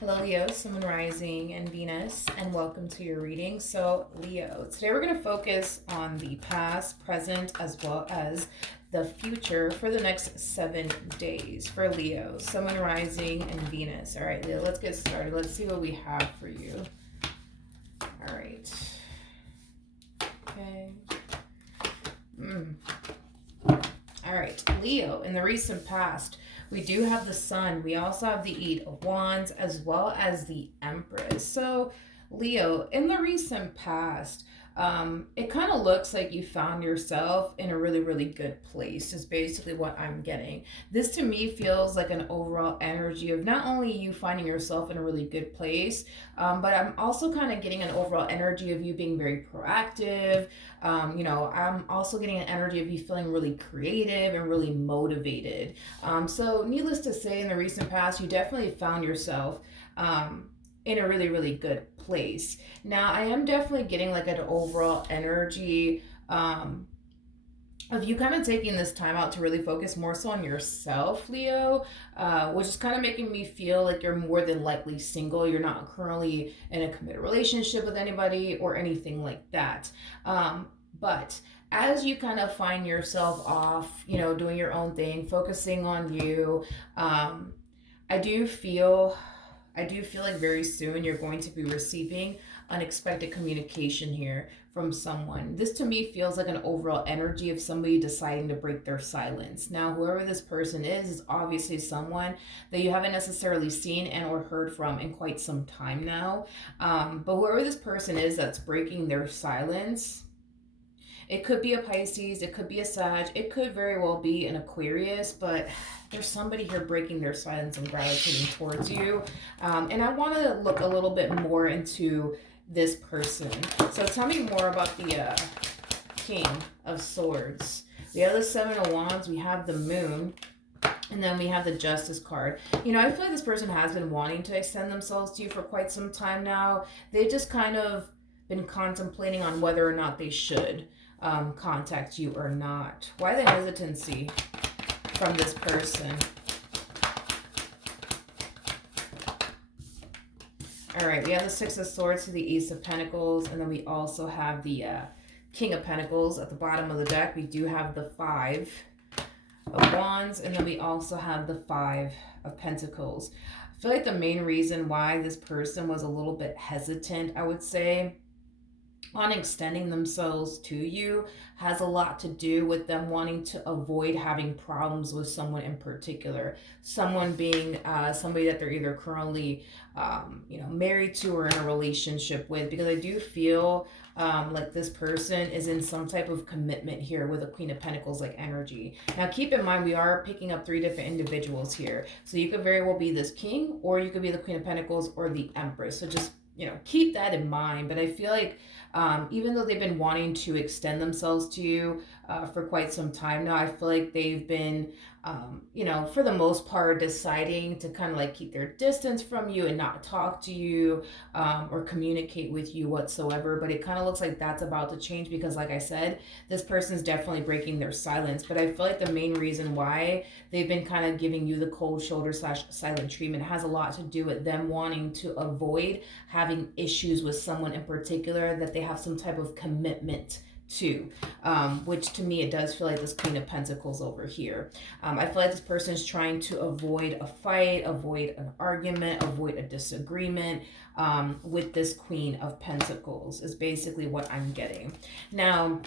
Hello, Leo, Sun, Rising, and Venus, and welcome to your reading. So, Leo, today we're going to focus on the past, present, as well as the future for the next 7 days for Leo, Sun, Rising, and Venus. All right, Leo, let's get started. Let's see what we have for you. All right. Okay. All right, Leo, in the recent past, we do have the Sun. We also have the Eight of Wands as well as the Empress. So, Leo, in the recent past, it kind of looks like you found yourself in a really, really good place, is basically what I'm getting. This to me feels like an overall energy of not only you finding yourself in a really good place, but I'm also kind of getting an overall energy of you being very proactive. I'm also getting an energy of you feeling really creative and really motivated. So, needless to say, in the recent past, you definitely found yourself in a really, really good place. Now, I am definitely getting like an overall energy of you kind of taking this time out to really focus more so on yourself, Leo, which is kind of making me feel like you're more than likely single. You're not currently in a committed relationship with anybody or anything like that. But as you kind of find yourself off, doing your own thing, focusing on you, I do feel I do feel like very soon you're going to be receiving unexpected communication here from someone. This to me feels like an overall energy of somebody deciding to break their silence. Now, whoever this person is obviously someone that you haven't necessarily seen and or heard from in quite some time now. But whoever this person is that's breaking their silence, it could be a Pisces, it could be a Sag, it could very well be an Aquarius, but there's somebody here breaking their silence and gravitating towards you. And I want to look a little bit more into this person. So tell me more about the King of Swords. We have the Seven of Wands, we have the Moon, and then we have the Justice card. I feel like this person has been wanting to extend themselves to you for quite some time now. They've just kind of been contemplating on whether or not they should contact you or not. Why the hesitancy from this person? All right, we have the Six of Swords to the Ace of Pentacles, and then we also have the King of Pentacles at the bottom of the deck. We do have the Five of Wands, and then we also have the Five of Pentacles. I feel like the main reason why this person was a little bit hesitant, I would say, on extending themselves to you has a lot to do with them wanting to avoid having problems with someone in particular. Someone being somebody that they're either currently, married to or in a relationship with. Because I do feel like this person is in some type of commitment here with a Queen of Pentacles like energy. Now, keep in mind, we are picking up 3 different individuals here. So you could very well be this King, or you could be the Queen of Pentacles or the Empress. So just, keep that in mind. But I feel like even though they've been wanting to extend themselves to you for quite some time now, I feel like they've been, for the most part, deciding to kind of like keep their distance from you and not talk to you or communicate with you whatsoever. But it kind of looks like that's about to change because, like I said, this person's definitely breaking their silence. But I feel like the main reason why they've been kind of giving you the cold shoulder / silent treatment has a lot to do with them wanting to avoid having issues with someone in particular that they have some type of commitment to, which to me it does feel like this Queen of Pentacles over here. I feel like this person is trying to avoid a fight, avoid an argument, avoid a disagreement with this Queen of Pentacles is basically what I'm getting. Now,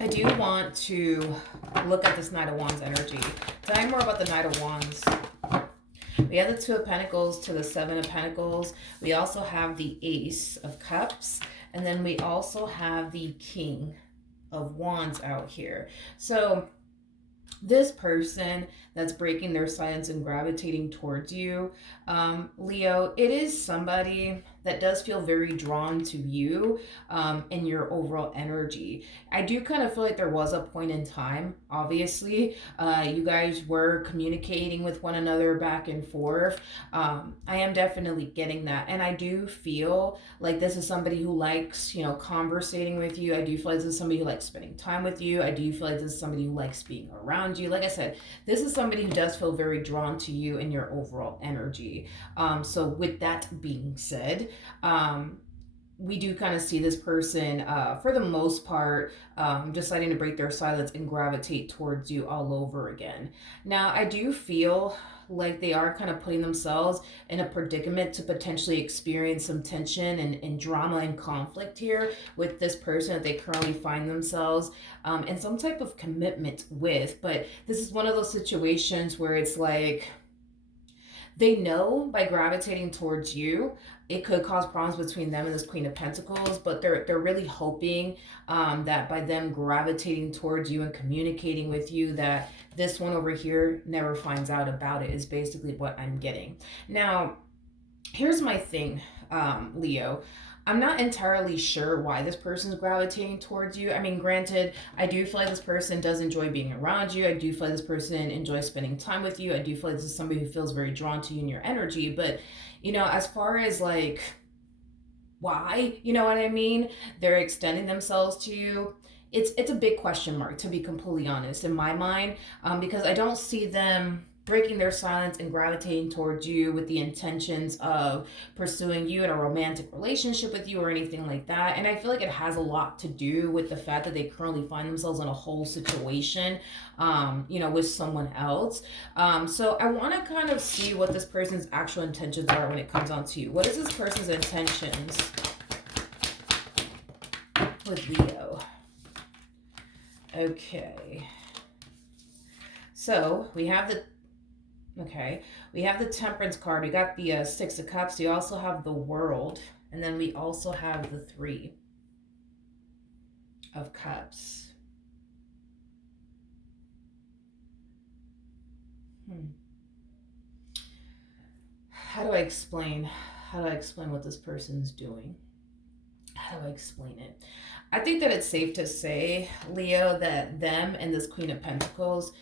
I do want to look at this Knight of Wands energy. Tell me more about the Knight of Wands. We have the Two of Pentacles to the Seven of Pentacles. We also have the Ace of Cups. And then we also have the King of Wands out here. So this person that's breaking their silence and gravitating towards you, Leo, it is somebody that does feel very drawn to you and your overall energy. I do kind of feel like there was a point in time, obviously. You guys were communicating with one another back and forth. I am definitely getting that. And I do feel like this is somebody who likes, conversating with you. I do feel like this is somebody who likes spending time with you. I do feel like this is somebody who likes being around you. Like I said, this is somebody who does feel very drawn to you and your overall energy. So with that being said, we do kind of see this person, for the most part, deciding to break their silence and gravitate towards you all over again. Now, I do feel like they are kind of putting themselves in a predicament to potentially experience some tension and drama and conflict here with this person that they currently find themselves in some type of commitment with. But this is one of those situations where it's like, they know by gravitating towards you, it could cause problems between them and this Queen of Pentacles, but they're really hoping that by them gravitating towards you and communicating with you, that this one over here never finds out about it, is basically what I'm getting. Now, here's my thing, Leo. I'm not entirely sure why this person's gravitating towards you. I mean, granted, I do feel like this person does enjoy being around you. I do feel like this person enjoys spending time with you. I do feel like this is somebody who feels very drawn to you and your energy. But, as far as like, why, you know what I mean? They're extending themselves to you. It's a big question mark, to be completely honest, in my mind, because I don't see them breaking their silence and gravitating towards you with the intentions of pursuing you in a romantic relationship with you or anything like that. And I feel like it has a lot to do with the fact that they currently find themselves in a whole situation, with someone else. So I want to kind of see what this person's actual intentions are when it comes on to you. What is this person's intentions with Leo? Okay. So we have the Temperance card. We got the Six of Cups. We also have the World. And then we also have the Three of Cups. How do I explain what this person's doing? How do I explain it? I think that it's safe to say, Leo, that them and this Queen of Pentacles,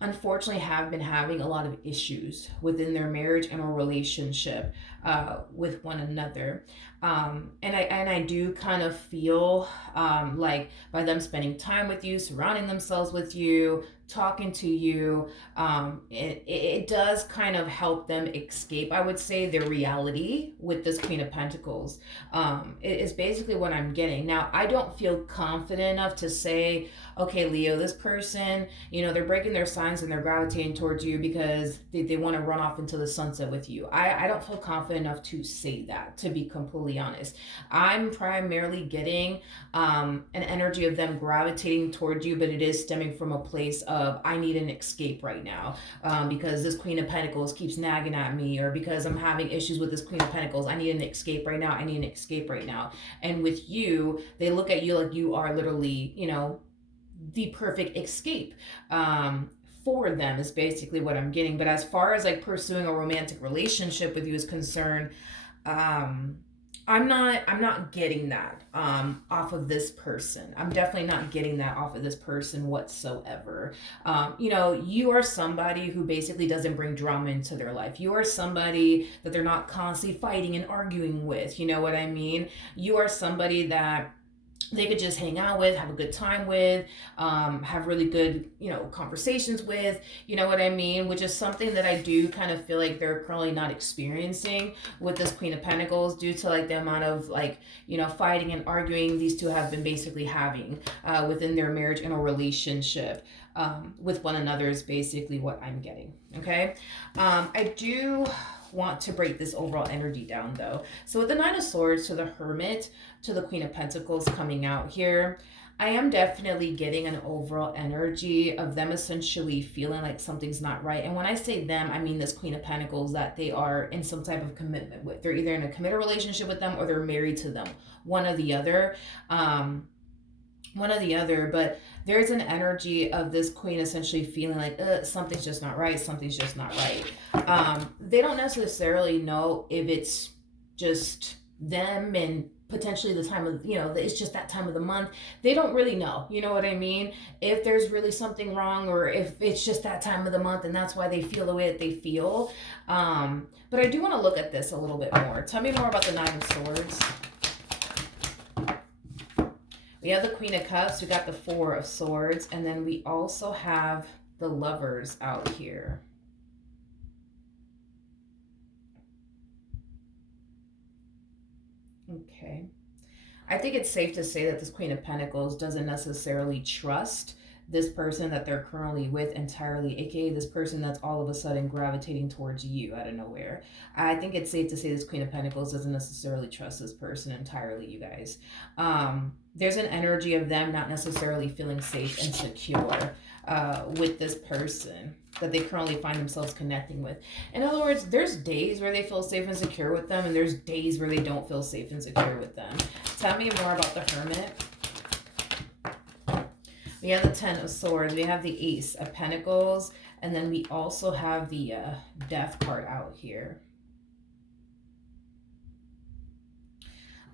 unfortunately have been having a lot of issues within their marriage and a relationship with one another. And I do kind of feel like by them spending time with you, surrounding themselves with you, talking to you, it does kind of help them escape, I would say, their reality with this Queen of Pentacles. It is basically what I'm getting. Now, I don't feel confident enough to say, okay, Leo, this person, they're breaking their signs and they're gravitating towards you because they want to run off into the sunset with you. I don't feel confident enough to say that, to be completely honest. I'm primarily getting an energy of them gravitating towards you, but it is stemming from a place of, I need an escape right now, because this Queen of Pentacles keeps nagging at me, or because I'm having issues with this Queen of Pentacles. I need an escape right now. I need an escape right now. And with you, they look at you like you are literally, the perfect escape. For them is basically what I'm getting. But as far as like pursuing a romantic relationship with you is concerned, I'm not getting that off of this person. I'm definitely not getting that off of this person whatsoever. You are somebody who basically doesn't bring drama into their life. You are somebody that they're not constantly fighting and arguing with. You know what I mean? You are somebody that they could just hang out with, have a good time with, have really good, conversations with, you know what I mean? Which is something that I do kind of feel like they're currently not experiencing with this Queen of Pentacles, due to like the amount of like, fighting and arguing these two have been basically having within their marriage and a relationship with one another, is basically what I'm getting. Okay. I do want to break this overall energy down though. So with the Nine of Swords to the Hermit to the Queen of Pentacles coming out here, I am definitely getting an overall energy of them essentially feeling like something's not right. And when I say them, I mean this Queen of Pentacles that they are in some type of commitment with. They're either in a committed relationship with them or they're married to them, one or the other. one or the other, but there's an energy of this queen essentially feeling like something's just not right, something's just not right. They don't necessarily know if it's just them and potentially the time of, it's just that time of the month. They don't really know, you know what I mean, if there's really something wrong or if it's just that time of the month and that's why they feel the way that they feel. But I do want to look at this a little bit more. Tell me more about the Nine of Swords. We have the Queen of Cups, we got the Four of Swords, and then we also have the Lovers out here. Okay. I think it's safe to say that this Queen of Pentacles doesn't necessarily trust this person that they're currently with entirely, aka this person that's all of a sudden gravitating towards you out of nowhere. I think it's safe to say this Queen of Pentacles doesn't necessarily trust this person entirely, you guys. There's an energy of them not necessarily feeling safe and secure with this person that they currently find themselves connecting with. In other words, there's days where they feel safe and secure with them, and there's days where they don't feel safe and secure with them. Tell me more about the Hermit. We have the Ten of Swords, we have the Ace of Pentacles, and then we also have the Death card out here.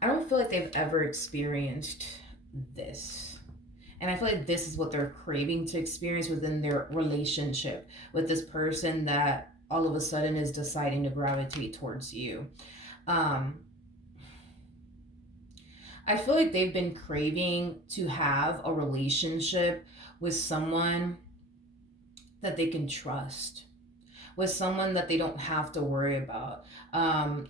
I don't feel like they've ever experienced this. And I feel like this is what they're craving to experience within their relationship with this person that all of a sudden is deciding to gravitate towards you. I feel like they've been craving to have a relationship with someone that they can trust, with someone that they don't have to worry about,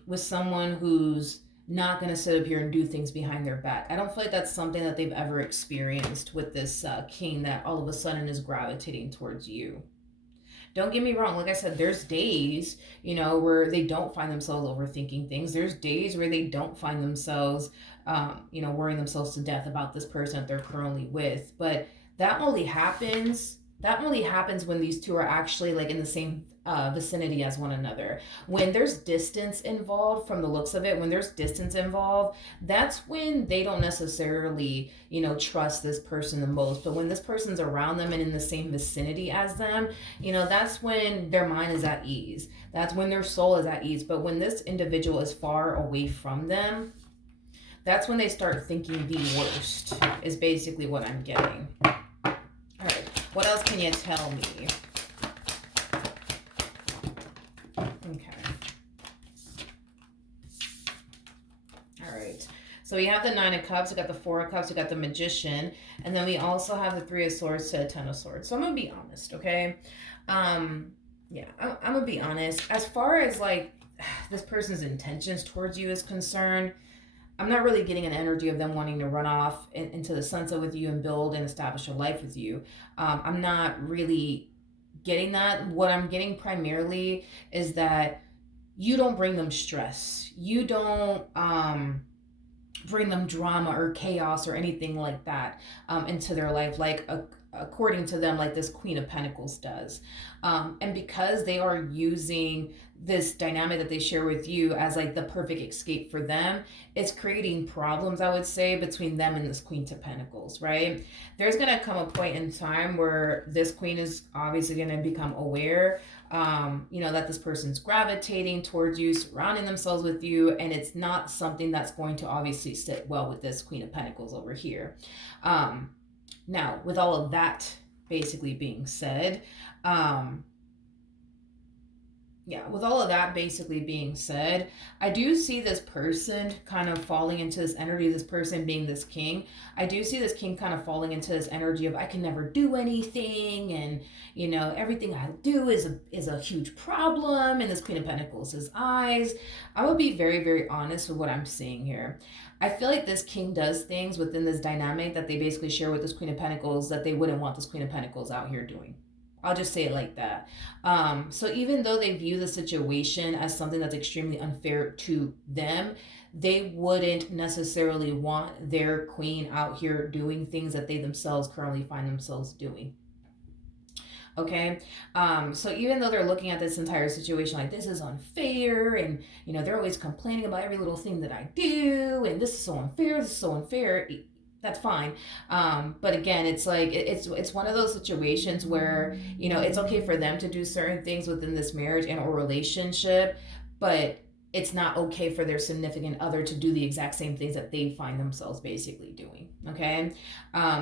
with someone who's not going to sit up here and do things behind their back. I don't feel like that's something that they've ever experienced with this king that all of a sudden is gravitating towards you. Don't get me wrong. Like I said, there's days, where they don't find themselves overthinking things. There's days where they don't find themselves, worrying themselves to death about this person that they're currently with. But that only happens when these two are actually like in the same vicinity as one another. When there's distance involved, from the looks of it, when there's distance involved, that's when they don't necessarily, trust this person the most. But when this person's around them and in the same vicinity as them, that's when their mind is at ease. That's when their soul is at ease. But when this individual is far away from them, that's when they start thinking the worst, is basically what I'm getting. All right, what else can you tell me? Okay. All right. So we have the Nine of Cups, we got the Four of Cups, we got the Magician, and then we also have the Three of Swords to the Ten of Swords. So I'm going to be honest, okay? I'm going to be honest. As far as like this person's intentions towards you is concerned, I'm not really getting an energy of them wanting to run off into the sunset with you and build and establish a life with you. I'm not really getting that. What I'm getting primarily is that you don't bring them stress. You don't bring them drama or chaos or anything like that into their life, like according to them, like this Queen of Pentacles does. And because they are using this dynamic that they share with you as like the perfect escape for them, it's creating problems, I would say, between them and this Queen of Pentacles, right? There's going to come a point in time where this queen is obviously going to become aware, that this person's gravitating towards you, surrounding themselves with you, and it's not something that's going to obviously sit well with this Queen of Pentacles over here. Now, with all of that basically being said, with all of that basically being said, I do see this person kind of falling into this energy, this person being this king. I do see this king kind of falling into this energy of I can never do anything, and everything I do is a huge problem in this Queen of Pentacles' eyes. I will be very, very honest with what I'm seeing here. I feel like this king does things within this dynamic that they basically share with this Queen of Pentacles that they wouldn't want this Queen of Pentacles out here doing. I'll just say it like that. So even though they view the situation as something that's extremely unfair to them, they wouldn't necessarily want their queen out here doing things that they themselves currently find themselves doing. Okay, so even though they're looking at this entire situation like this is unfair, and they're always complaining about every little thing that I do, and this is so unfair, that's fine. But again, it's like it's one of those situations where, you know, it's okay for them to do certain things within this marriage and or relationship, but it's not okay for their significant other to do the exact same things that they find themselves basically doing. Okay.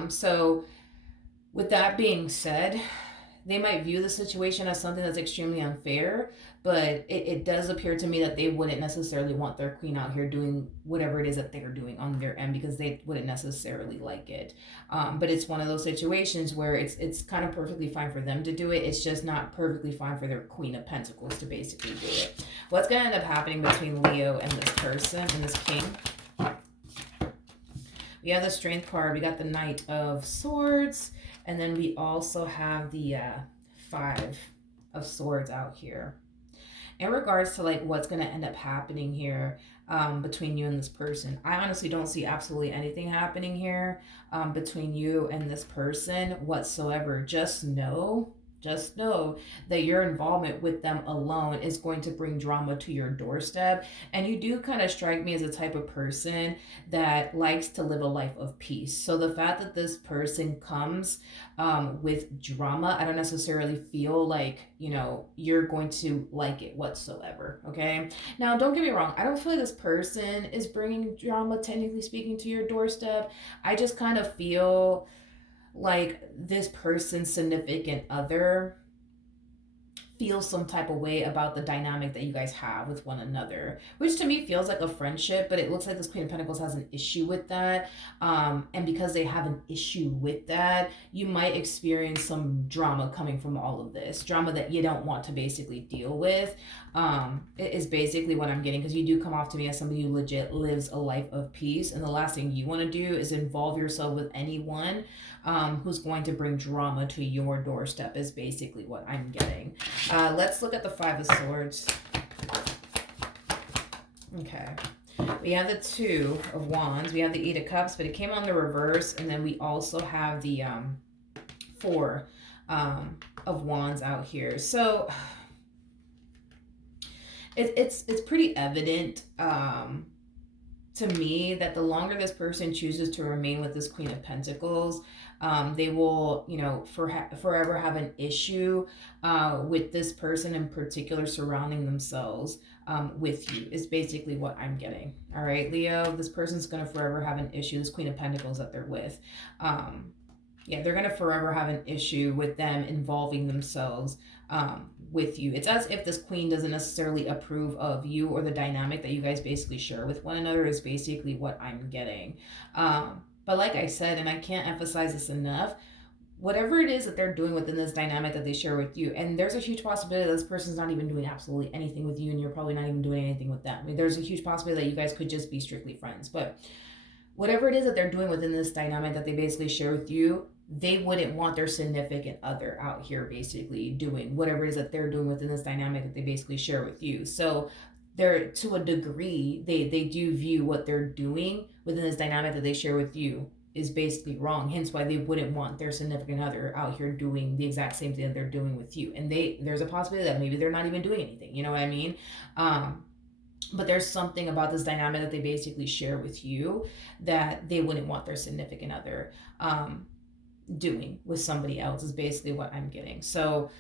So with that being said, they might view the situation as something that's extremely unfair, but it does appear to me that they wouldn't necessarily want their queen out here doing whatever it is that they're doing on their end, because they wouldn't necessarily like it. But it's one of those situations where it's kind of perfectly fine for them to do it. It's just not perfectly fine for their Queen of Pentacles to basically do it. What's going to end up happening between Leo and this person and this king? We have the Strength card. We got the Knight of Swords. And then we also have the Five of Swords out here. In regards to like what's going to end up happening here between you and this person, I honestly don't see absolutely anything happening here between you and this person whatsoever. Just know that your involvement with them alone is going to bring drama to your doorstep. And you do kind of strike me as a type of person that likes to live a life of peace. So the fact that this person comes with drama, I don't necessarily feel like, you know, you're going to like it whatsoever. Okay. Now, don't get me wrong. I don't feel like this person is bringing drama, technically speaking, to your doorstep. I just kind of feel like this person's significant other feels some type of way about the dynamic that you guys have with one another, which to me feels like a friendship, but it looks like this Queen of Pentacles has an issue with that. And because they have an issue with that, you might experience some drama coming from all of this. Drama that you don't want to basically deal with. It is basically what I'm getting, because you do come off to me as somebody who legit lives a life of peace. And the last thing you want to do is involve yourself with anyone who's going to bring drama to your doorstep is basically what I'm getting. Let's look at the Five of Swords. Okay. We have the Two of Wands. We have the Eight of Cups, but it came on the reverse. And then we also have the Four of Wands out here. So it's pretty evident to me that the longer this person chooses to remain with this Queen of Pentacles, they will, you know, forever have an issue with this person in particular surrounding themselves with you is basically what I'm getting. All right, Leo, this person's going to forever have an issue, this Queen of Pentacles that they're with. Yeah, they're going to forever have an issue with them involving themselves with you. It's as if this queen doesn't necessarily approve of you or the dynamic that you guys basically share with one another is basically what I'm getting. But like I said, and I can't emphasize this enough, whatever it is that they're doing within this dynamic that they share with you, and there's a huge possibility that this person's not even doing absolutely anything with you, and you're probably not even doing anything with them. I mean, there's a huge possibility that you guys could just be strictly friends. But whatever it is that they're doing within this dynamic that they basically share with you, they wouldn't want their significant other out here basically doing whatever it is that they're doing within this dynamic that they basically share with you. So they're, to a degree, they do view what they're doing within this dynamic that they share with you is basically wrong. Hence why they wouldn't want their significant other out here doing the exact same thing that they're doing with you. And there's a possibility that maybe they're not even doing anything. You know what I mean? But there's something about this dynamic that they basically share with you that they wouldn't want their significant other doing with somebody else is basically what I'm getting. So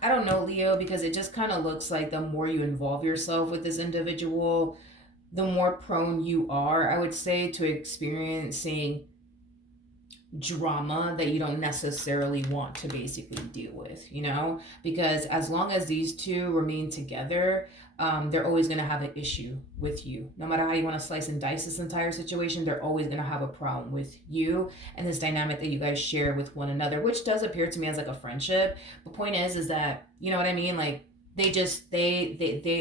I don't know, Leo, because it just kind of looks like the more you involve yourself with this individual, the more prone you are, I would say, to experiencing drama that you don't necessarily want to basically deal with, you know? Because as long as these two remain together, they're always going to have an issue with you. No matter how you want to slice and dice this entire situation, they're always going to have a problem with you and this dynamic that you guys share with one another, which does appear to me as like a friendship. The point is that, you know what I mean? Like, they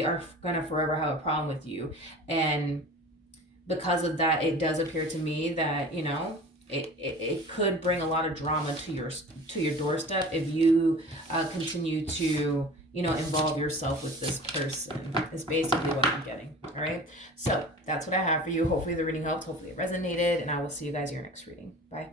are going to forever have a problem with you. And because of that, it does appear to me that, you know, it could bring a lot of drama to your doorstep if you continue to, you know, involve yourself with this person is basically what I'm getting. All right. So that's what I have for you. Hopefully the reading helped. Hopefully it resonated, and I will see you guys in your next reading. Bye.